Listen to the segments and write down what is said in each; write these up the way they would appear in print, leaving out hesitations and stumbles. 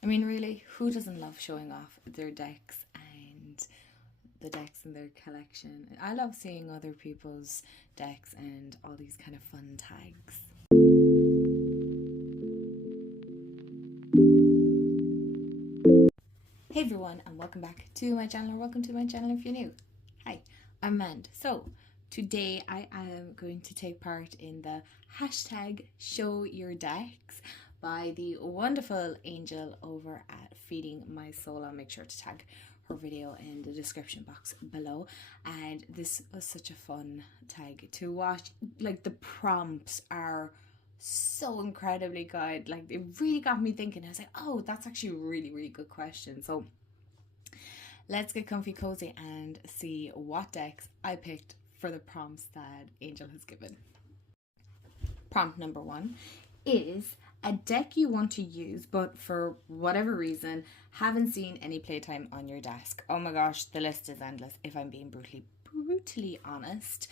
I mean, really, who doesn't love showing off their decks and the decks in their collection? I love seeing other people's decks and all these kind of fun tags. Hey everyone, and welcome back to my channel, or welcome to my channel if you're new. Hi, I'm Mand. So today I am going to take part in the hashtag show your decks by the wonderful Angel over at Feeding My Soul. I'll make sure to tag her video in the description box below. And this was such a fun tag to watch. Like, the prompts are so incredibly good. Like, it really got me thinking. I was like, oh, that's actually a really, really good question. So let's get comfy cozy and see what decks I picked for the prompts that Angel has given. Prompt number 1 is a deck you want to use, but for whatever reason haven't seen any playtime on your desk. Oh my gosh, the list is endless if I'm being brutally honest.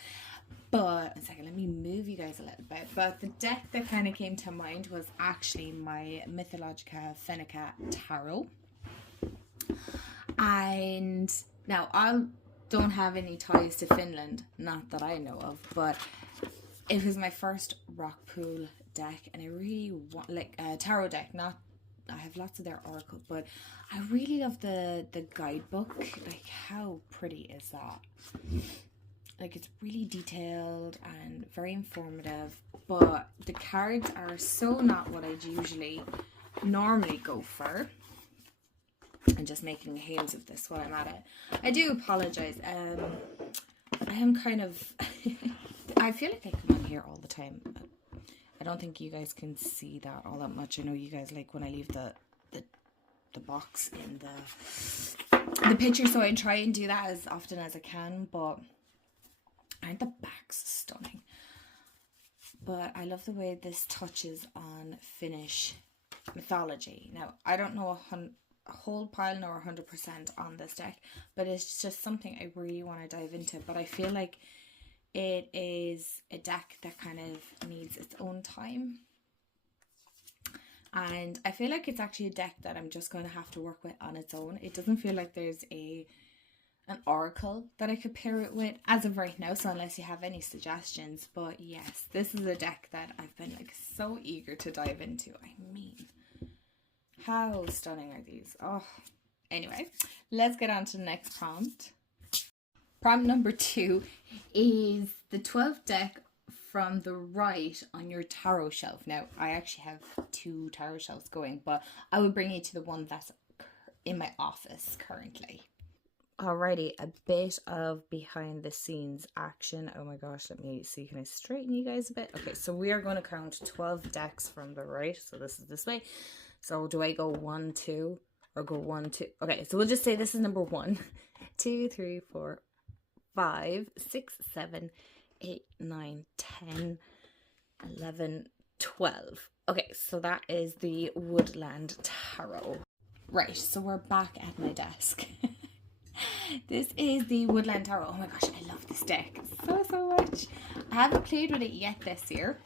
But a second, let me move you guys a little bit. But the deck that kind of came to mind was actually my Mythologica Fennica Tarot. And now I don't have any ties to Finland, not that I know of, but it was my first rock pool deck, and I really want, like, a tarot deck. Not, I have lots of their oracle, but I really love the guidebook. Like, how pretty is that? Like, it's really detailed and very informative, but the cards are so not what I'd usually normally go for. I'm just making hails of this while I'm at it. I do apologize. I am kind of I feel like I come on here all the time. I don't think you guys can see that all that much. I know you guys like when I leave the box in the picture, so I try and do that as often as I can, but aren't the backs stunning? But I love the way this touches on Finnish mythology. Now, I don't know a whole pile nor 100% on this deck, but it's just something I really want to dive into. But I feel like it is a deck that kind of needs its own time, and I feel like it's actually a deck that I'm just going to have to work with on its own. It doesn't feel like there's an oracle that I could pair it with as of right now, so unless you have any suggestions. But yes, this is a deck that I've been like so eager to dive into. I mean, how stunning are these? Oh, anyway, let's get on to the next prompt. Prompt number 2 is the 12th deck from the right on your tarot shelf. Now, I actually have 2 tarot shelves going, but I will bring you to the one that's in my office currently. Alrighty, a bit of behind the scenes action. Oh my gosh, let me see, can I straighten you guys a bit? Okay, so we are going to count 12 decks from the right. So this is this way. So do I go 1, 2, or go 1, 2? Okay, so we'll just say this is number 1, 2, 3, 4, 5, 6, 7, 8, 9, 10, 11, 12. Okay, so that is the Woodland Tarot. Right, so we're back at my desk. This is the Woodland Tarot. Oh my gosh, I love this deck so much. I haven't played with it yet this year,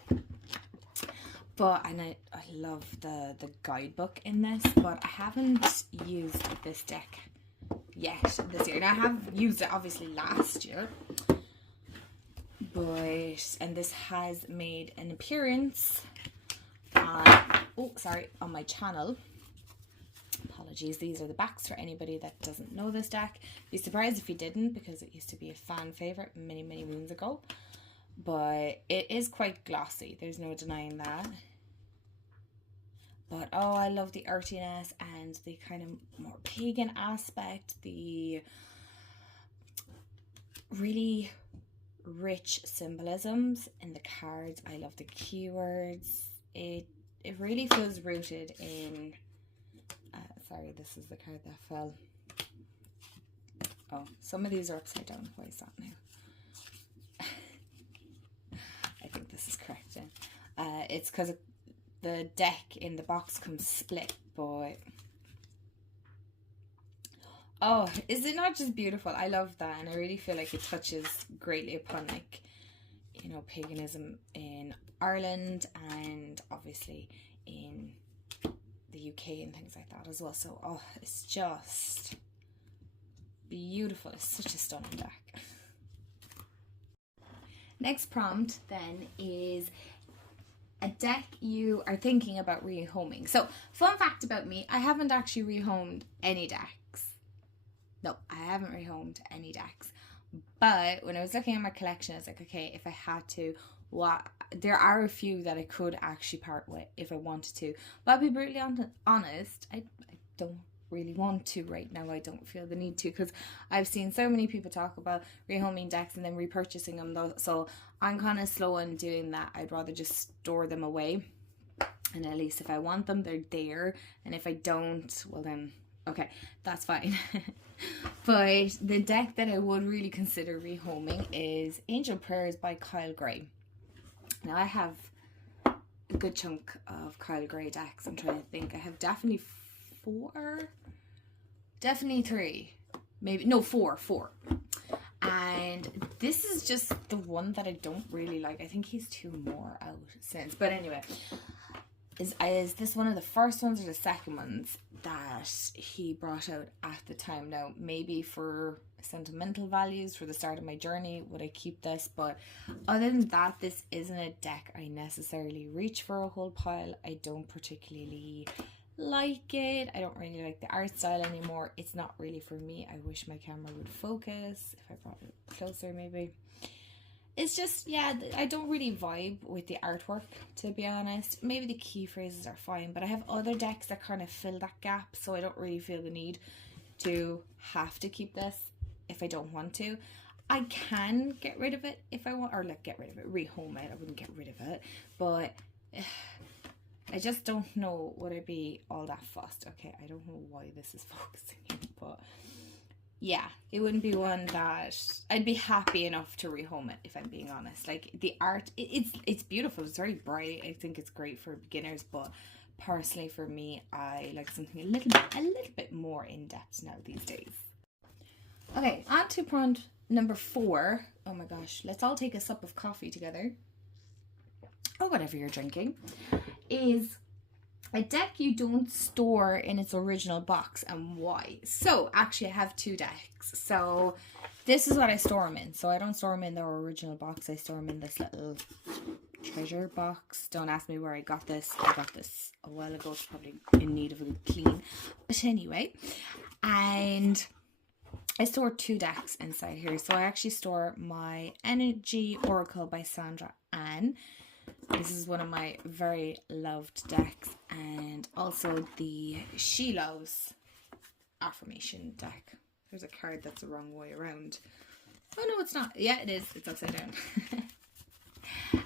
but I love the guidebook in this, but I haven't used this deck yet this year. Now, I have used it obviously last year, and this has made an appearance on my channel. Apologies, these are the backs for anybody that doesn't know this deck. Be surprised if you didn't, because it used to be a fan favorite many moons ago, but it is quite glossy, there's no denying that. But oh, I love the earthiness and the kind of more pagan aspect, the really rich symbolisms in the cards. I love the keywords. It really feels rooted in sorry, this is the card that fell. Oh, some of these are upside down. Why is that now? I think this is correct then. It's because the deck in the box comes split, but oh, is it not just beautiful? I love that, and I really feel like it touches greatly upon, like, you know, paganism in Ireland and obviously in the UK and things like that as well. So, oh, it's just beautiful. It's such a stunning deck. Next prompt then is a deck you are thinking about rehoming. So, fun fact about me, I haven't actually rehomed any decks. No, I haven't rehomed any decks. But when I was looking at my collection, I was like, okay, if I had to, there are a few that I could actually part with if I wanted to. But I'll be brutally honest, I don't really want to right now. I don't feel the need to, because I've seen so many people talk about rehoming decks and then repurchasing them, though. So I'm kind of slow on doing that. I'd rather just store them away, and at least if I want them, they're there, and if I don't, well then, okay, that's fine. But the deck that I would really consider rehoming is Angel Prayers by Kyle Gray. Now, I have a good chunk of Kyle Gray decks. I'm trying to think. I have definitely 4, definitely 3, maybe, no, 4. And this is just the one that I don't really like. I think he's 2 more out since. But anyway, is this one of the first ones or the second ones that he brought out at the time? Now, maybe for sentimental values, for the start of my journey, would I keep this? But other than that, this isn't a deck I necessarily reach for a whole pile. I don't particularly like it. I don't really like the art style anymore. It's not really for me. I wish my camera would focus. If I brought it closer, maybe. It's just, yeah, I don't really vibe with the artwork, to be honest. Maybe the key phrases are fine, but I have other decks that kind of fill that gap, so I don't really feel the need to have to keep this if I don't want to. I can get rid of it if I want, or like get rid of it, rehome it. I wouldn't get rid of it, but I just don't know, would I be all that fussed? Okay, I don't know why this is focusing in, but yeah, it wouldn't be one that I'd be happy enough to rehome it, if I'm being honest. Like, the art, it's beautiful. It's very bright. I think it's great for beginners, but personally for me, I like something a little bit more in depth now these days. Okay, on to prompt number 4. Oh my gosh, let's all take a sup of coffee together, or whatever you're drinking. Is a deck you don't store in its original box, and why? So actually I have 2 decks. So this is what I store them in. So I don't store them in their original box. I store them in this little treasure box. Don't ask me where I got this. I got this a while ago. It's probably in need of a clean. But anyway, and I store 2 decks inside here. So I actually store my Energy Oracle by Sandra Ann. This is one of my very loved decks, and also the She Loves affirmation deck. There's a card that's the wrong way around. Oh no, it's not. Yeah, it is. It's upside down.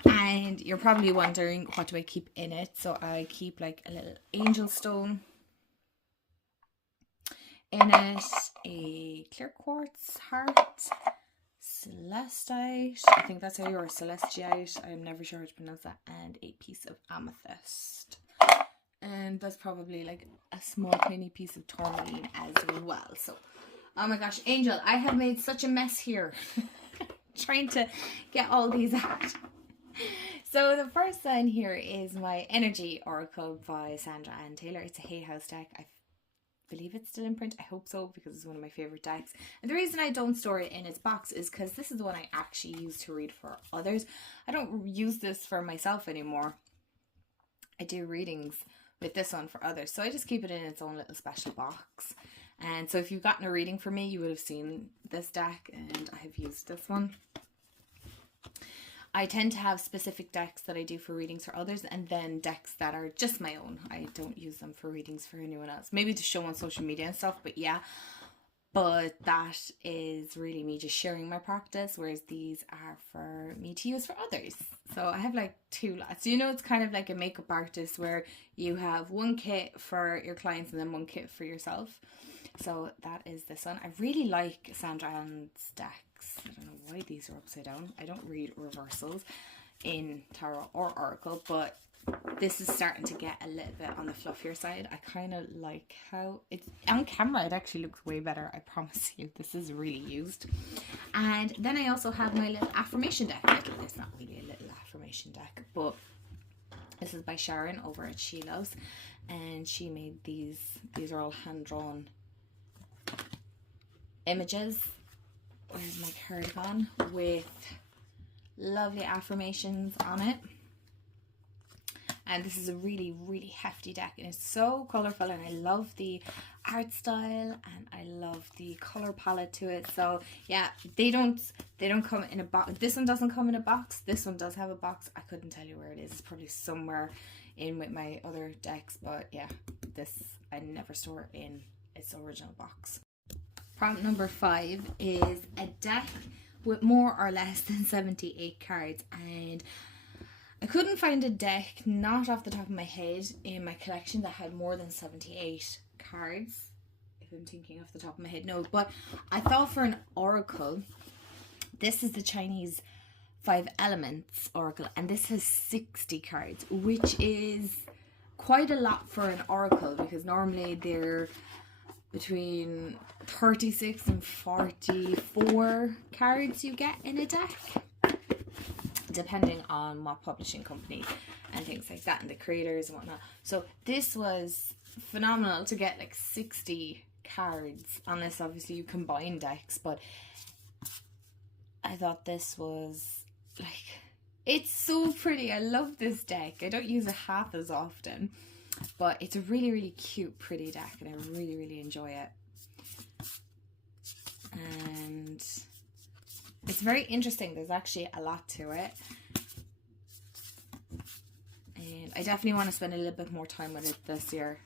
And you're probably wondering, what do I keep in it? So I keep like a little angel stone in it, a clear quartz heart, celestite, I think that's how you're celestiate, I'm never sure how to pronounce that, and a piece of amethyst. And that's probably like a small tiny piece of tourmaline as well. So, oh my gosh, Angel, I have made such a mess here trying to get all these out. So the first sign here is my Energy Oracle by Sandra Ann Taylor. It's a Hay House deck. I believe it's still in print. I hope so, because it's one of my favorite decks. And the reason I don't store it in its box is because this is the one I actually use to read for others. I don't use this for myself anymore. I do readings with this one for others, so I just keep it in its own little special box. And so if you've gotten a reading from me, you would have seen this deck, and I have used this one. I tend to have specific decks that I do for readings for others, and then decks that are just my own. I don't use them for readings for anyone else. Maybe to show on social media and stuff, but yeah. But that is really me just sharing my practice, whereas these are for me to use for others. So I have like 2 lots. You know, it's kind of like a makeup artist where you have one kit for your clients and then one kit for yourself. So that is this one. I really like Sandra Ann's decks. I don't know why these are upside down. I don't read reversals in tarot or oracle, but this is starting to get a little bit on the fluffier side. I kind of like how it's on camera. It actually looks way better. I promise you, this is really used. And then I also have my little affirmation deck. It's not really a little affirmation deck, but This is by Sharon over at Sheila's, and she made these. These are all hand-drawn images. Where's my cardigan? With lovely affirmations on it. And this is a really, really hefty deck, and it's so colourful, and I love the art style, and I love the colour palette to it. So yeah, they don't come in a box. This one doesn't come in a box. This one does have a box. I couldn't tell you where it is. It's probably somewhere in with my other decks, but yeah, this I never store in its original box. Prompt number 5 is a deck with more or less than 78 cards, and I couldn't find a deck, not off the top of my head, in my collection that had more than 78 cards. If I'm thinking off the top of my head, no. But I thought for an oracle, this is the Chinese 5 Elements oracle, and this has 60 cards, which is quite a lot for an oracle, because normally they're between 36 and 44 cards you get in a deck, depending on what publishing company and things like that, and the creators and whatnot. So this was phenomenal to get like 60 cards, unless obviously you combine decks. But I thought this was like, it's so pretty. I love this deck. I don't use it half as often, but it's a really, really cute, pretty deck, and I really, really enjoy it. And it's very interesting. There's actually a lot to it, and I definitely want to spend a little bit more time with it this year.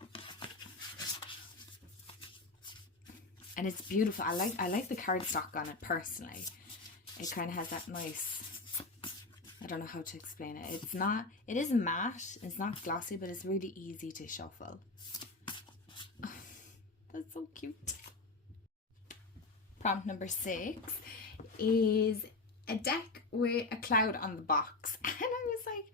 And it's beautiful. I like the cardstock on it personally. It kind of has that nice, I don't know how to explain it. It is matte. It's not glossy, but it's really easy to shuffle. Oh, that's so cute. Prompt number 6 is a deck with a cloud on the box, and I was like,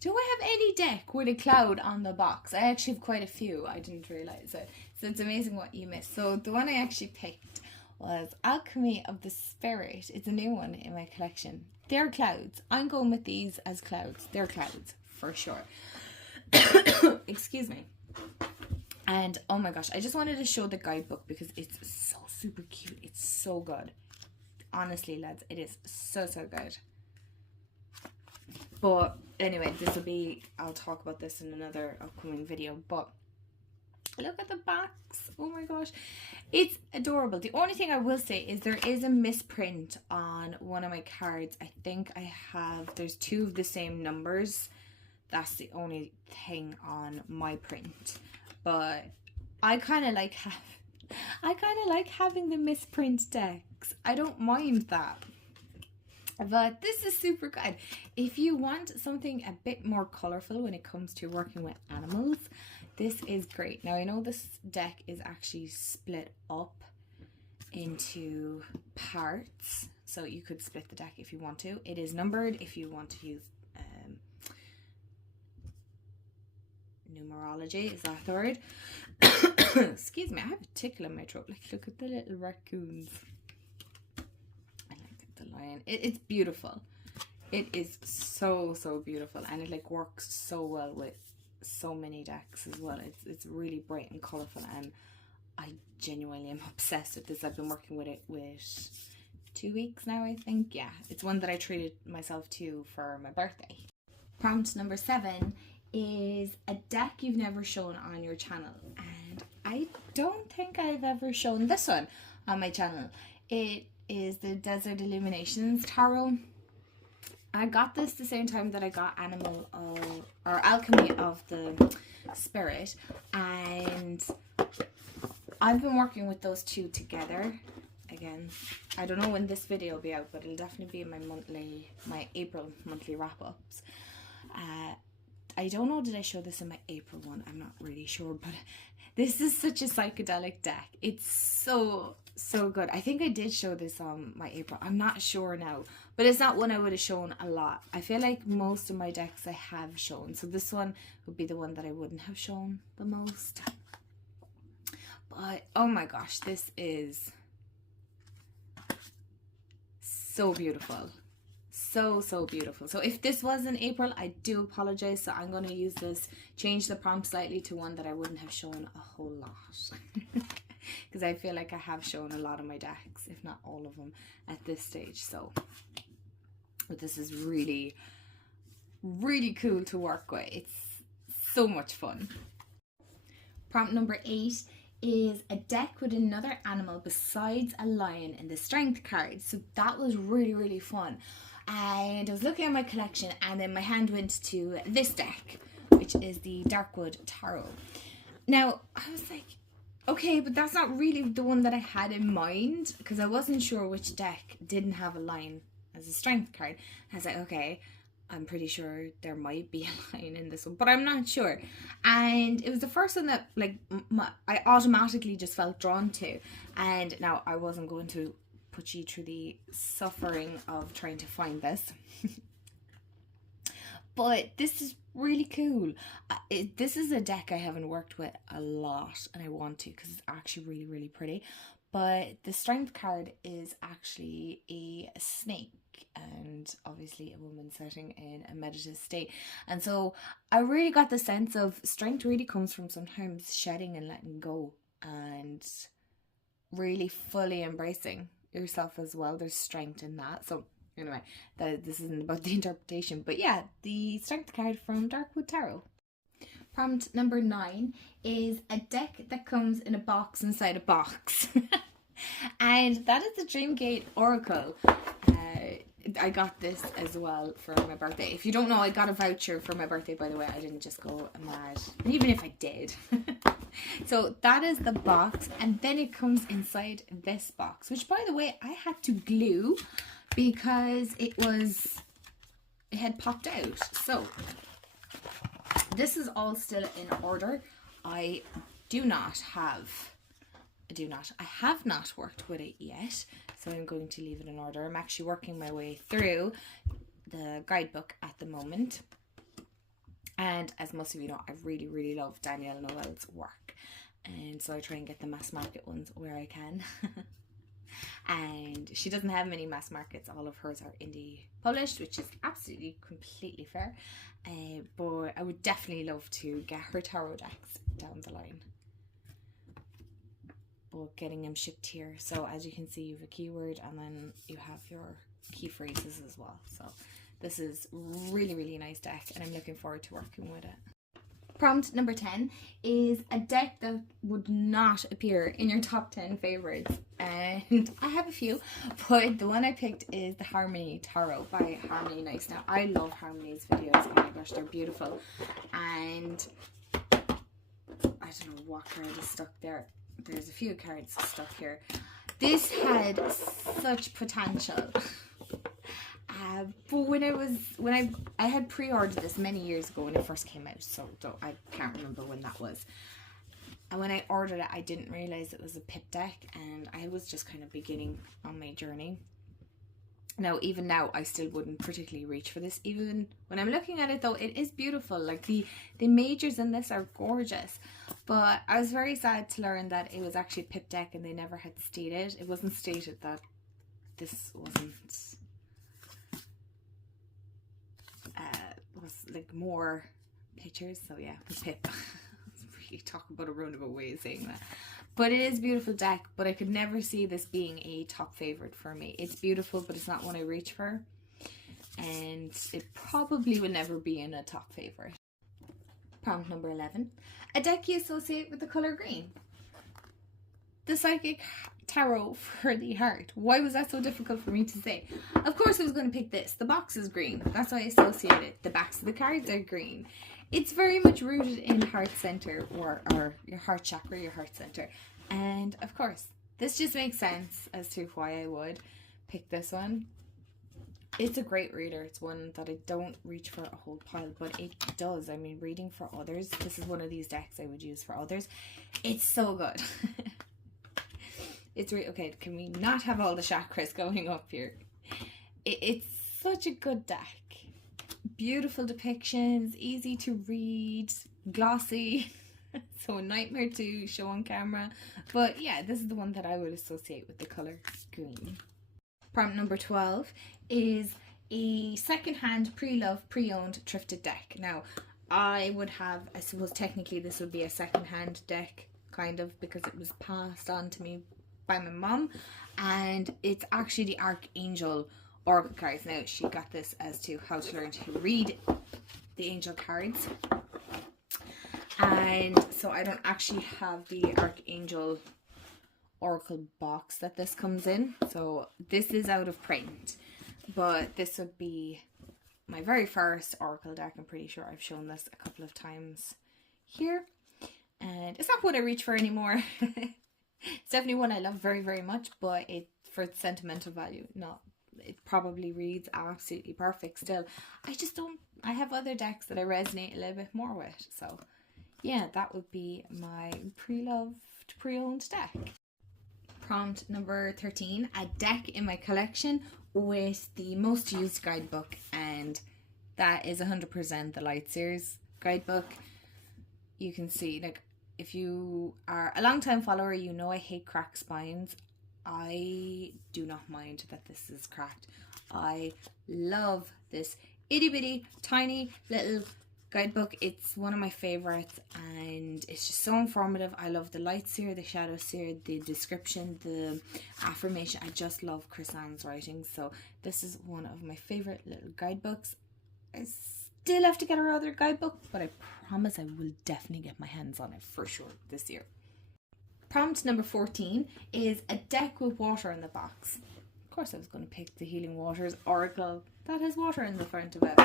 do I have any deck with a cloud on the box? I actually have quite a few. I didn't realize it, so it's amazing what you missed. So the one I actually picked was Alchemy of the Spirit. It's a new one in my collection. They're clouds. I'm going with these as clouds. They're clouds for sure. Excuse me. And oh my gosh, I just wanted to show the guidebook because it's so super cute. It's so good. Honestly, lads, it is so good. But anyway, this will be, I'll talk about this in another upcoming video. But look at the backs. Oh my gosh, it's adorable. The only thing I will say is there is a misprint on one of my cards. I think there's 2 of the same numbers. That's the only thing on my print. But I kind of like having the misprint decks. I don't mind that. But this is super good. If you want something a bit more colourful when it comes to working with animals, this is great. Now I know this deck is actually split up into parts, so you could split the deck if you want to. It is numbered if you want to use numerology, is that the word? Excuse me, I have a tickle in my throat. Like, look at the little raccoons. I like the lion. It's beautiful. It is so beautiful, and it like works so well with so many decks as well. It's really bright and colourful, and I genuinely am obsessed with this. I've been working with it with 2 weeks now, I think. Yeah, it's one that I treated myself to for my birthday. Prompt number 7 is a deck you've never shown on your channel, and I don't think I've ever shown this one on my channel. It is the Desert Illuminations Tarot. I got this the same time that I got Alchemy of the Spirit, and I've been working with those 2 together. Again, I don't know when this video will be out, but it'll definitely be in my April monthly wrap-ups. I don't know, did I show this in my April one? I'm not really sure, but this is such a psychedelic deck. It's so good. I think I did show this on my April. I'm not sure now, but it's not one I would have shown a lot. I feel like most of my decks I have shown, so this one would be the one that I wouldn't have shown the most. But oh my gosh, this is so beautiful. so, so beautiful. So if this was in April, I do apologize. So I'm going to use this, change the prompt slightly to one that I wouldn't have shown a whole lot. Because I feel like I have shown a lot of my decks, if not all of them, at this stage. So, but this is really, really cool to work with. It's so much fun. Prompt number 8 is a deck with another animal besides a lion in the strength card. So that was really, really fun. And I was looking at my collection and then my hand went to this deck, which is the Woodland Tarot. Now, I was like, okay, but that's not really the one that I had in mind, because I wasn't sure which deck didn't have a lion as a strength card. I was like, okay, I'm pretty sure there might be a lion in this one, but I'm not sure. And it was the first one that like I automatically just felt drawn to. And now I wasn't going to put you through the suffering of trying to find this. But this is really cool. This is a deck I haven't worked with a lot, and I want to because it's actually really, really pretty. But the strength card is actually a snake, and obviously a woman sitting in a meditative state. And so I really got the sense of strength really comes from sometimes shedding and letting go, and really fully embracing yourself as well. There's strength in that. So anyway, this isn't about the interpretation, but yeah, the strength card from Woodland Tarot. Prompt number 9 is a deck that comes in a box inside a box. And that is the Dreamgate Oracle. I got this as well for my birthday. If you don't know, I got a voucher for my birthday, by the way. I didn't just go mad, even if I did. So that is the box, and then it comes inside this box, which, by the way, I had to glue because it had popped out. So this is all still in order. I have not worked with it yet, so I'm going to leave it in order. I'm actually working my way through the guidebook at the moment. And as most of you know, I really, really love Danielle Noel's work. And so I try and get the mass market ones where I can. And she doesn't have many mass markets. All of hers are indie published, which is absolutely completely fair. But I would definitely love to get her tarot decks down the line. But getting them shipped here. So as you can see, you have a keyword and then you have your key phrases as well. So this is really, really nice deck, and I'm looking forward to working with it. Prompt number 10 is a deck that would not appear in your top 10 favorites. And I have a few, but the one I picked is the Harmony Tarot by Harmony Nice. Now, I love Harmony's videos. Oh my gosh, they're beautiful. And I don't know what card is stuck there. There's a few cards stuck here. This had such potential. But when I had pre-ordered this many years ago when it first came out, so I can't remember when that was. And when I ordered it, I didn't realize it was a pip deck, and I was just kind of beginning on my journey. Now, even now, I still wouldn't particularly reach for this. Even when I'm looking at it, though, it is beautiful. Like the majors in this are gorgeous. But I was very sad to learn that it was actually a pip deck, and they never had stated. It wasn't stated that this wasn't was like more pictures. So yeah, the pip. Really talk about a roundabout way of saying that. But it is a beautiful deck, but I could never see this being a top favorite for me. It's beautiful, but it's not one I reach for. And it probably will never be in a top favorite. Prompt number 11. A deck you associate with the colour green. The Psychic Tarot for the Heart. Why was that so difficult for me to say? Of course I was going to pick this. The box is green. That's why I associate it. The backs of the cards are green. It's very much rooted in heart center, or your heart chakra, your heart center. And of course, this just makes sense as to why I would pick this one. It's a great reader. It's one that I don't reach for a whole pile, but it does. I mean, reading for others. This is one of these decks I would use for others. It's so good. It's okay, can we not have all the chakras going up here? It's such a good deck. Beautiful depictions, easy to read, glossy, so a nightmare to show on camera. But yeah, this is the one that I would associate with the colour green. Prompt number 12 is a second-hand, pre-loved, pre-owned, thrifted deck. Now, I would have, I suppose technically this would be a second-hand deck, kind of, because it was passed on to me by my mom, and it's actually the Archangel Oracle cards. Now, she got this as to how to learn to read the angel cards, and so I don't actually have the Archangel Oracle box that this comes in, so this is out of print, but this would be my very first Oracle deck. I'm pretty sure I've shown this a couple of times here, and it's not what I reach for anymore. It's definitely one I love very, very much, but it, for its sentimental value, not, it probably reads absolutely perfect still. I just don't, I have other decks that I resonate a little bit more with, so yeah, that would be my pre-loved, pre-owned deck. Prompt number 13, a deck in my collection with the most used guidebook, and that is 100% the Light Series guidebook. You can see, like, if you are a long time follower, you know I hate cracked spines. I do not mind that this is cracked. I love this itty bitty tiny little guidebook. It's one of my favorites, and it's just so informative. I love the light seer, the shadow seer, the description, the affirmation. I just love Chris Ann's writing, so this is one of my favorite little guidebooks. I still have to get her other guidebook, but I promise I will definitely get my hands on it for sure this year. Prompt number 14 is a deck with water in the box. Of course I was going to pick the Healing Waters Oracle that has water in the front of it.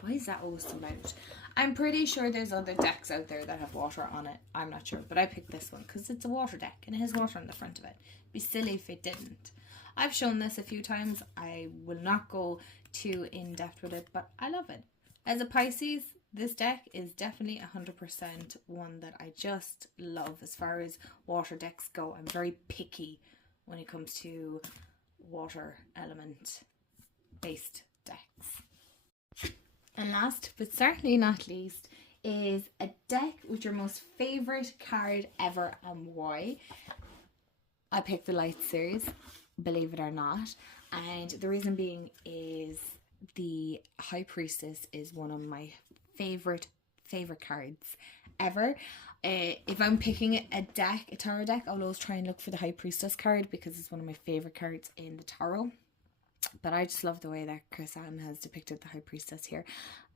Why is that always so loud? I'm pretty sure there's other decks out there that have water on it. I'm not sure, but I picked this one because it's a water deck and it has water on the front of it. It'd be silly if it didn't. I've shown this a few times. I will not go too in depth with it, but I love it. As a Pisces, this deck is definitely 100% one that I just love. As far as water decks go, I'm very picky when it comes to water element based decks. And last but certainly not least is a deck with your most favourite card ever and why. I picked the Light Series, believe it or not, and the reason being is the High Priestess is one of my favorite cards ever. If I'm picking a deck, a tarot deck, I'll always try and look for the High Priestess card because it's one of my favorite cards in the tarot. But I just love the way that Chris Ann has depicted the High Priestess here.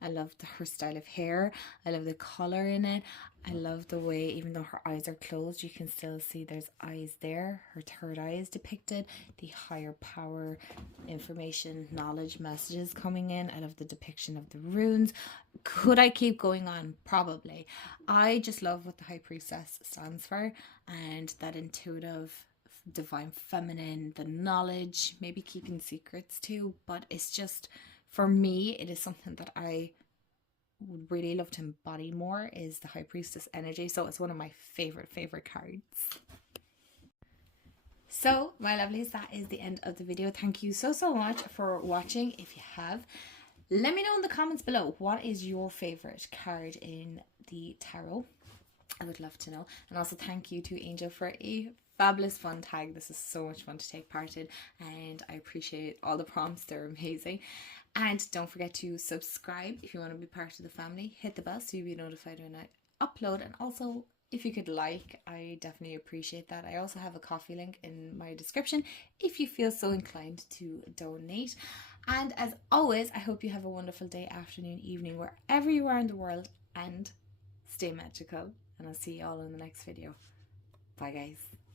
I love her style of hair. I love the colour in it. I love the way, even though her eyes are closed, you can still see there's eyes there. Her third eye is depicted. The higher power, information, knowledge, messages coming in. I love the depiction of the runes. Could I keep going on? Probably. I just love what the High Priestess stands for, and that intuitive, divine feminine, the knowledge, maybe keeping secrets too, but it's just, for me, it is something that I would really love to embody more, is the High Priestess energy. So it's one of my favorite cards. So my lovelies, that is the end of the video. Thank you so much for watching. If you have, let me know in the comments below, what is your favorite card in the tarot? I would love to know. And also thank you to Angel for a fabulous fun tag. This is so much fun to take part in, and I appreciate all the prompts. They're amazing. And don't forget to subscribe if you want to be part of the family. Hit the bell so you'll be notified when I upload, and also if you could like, I definitely appreciate that. I also have a coffee link in my description if you feel so inclined to donate. And as always, I hope you have a wonderful day, afternoon, evening, wherever you are in the world, and stay magical. And I'll see you all in the next video. Bye guys.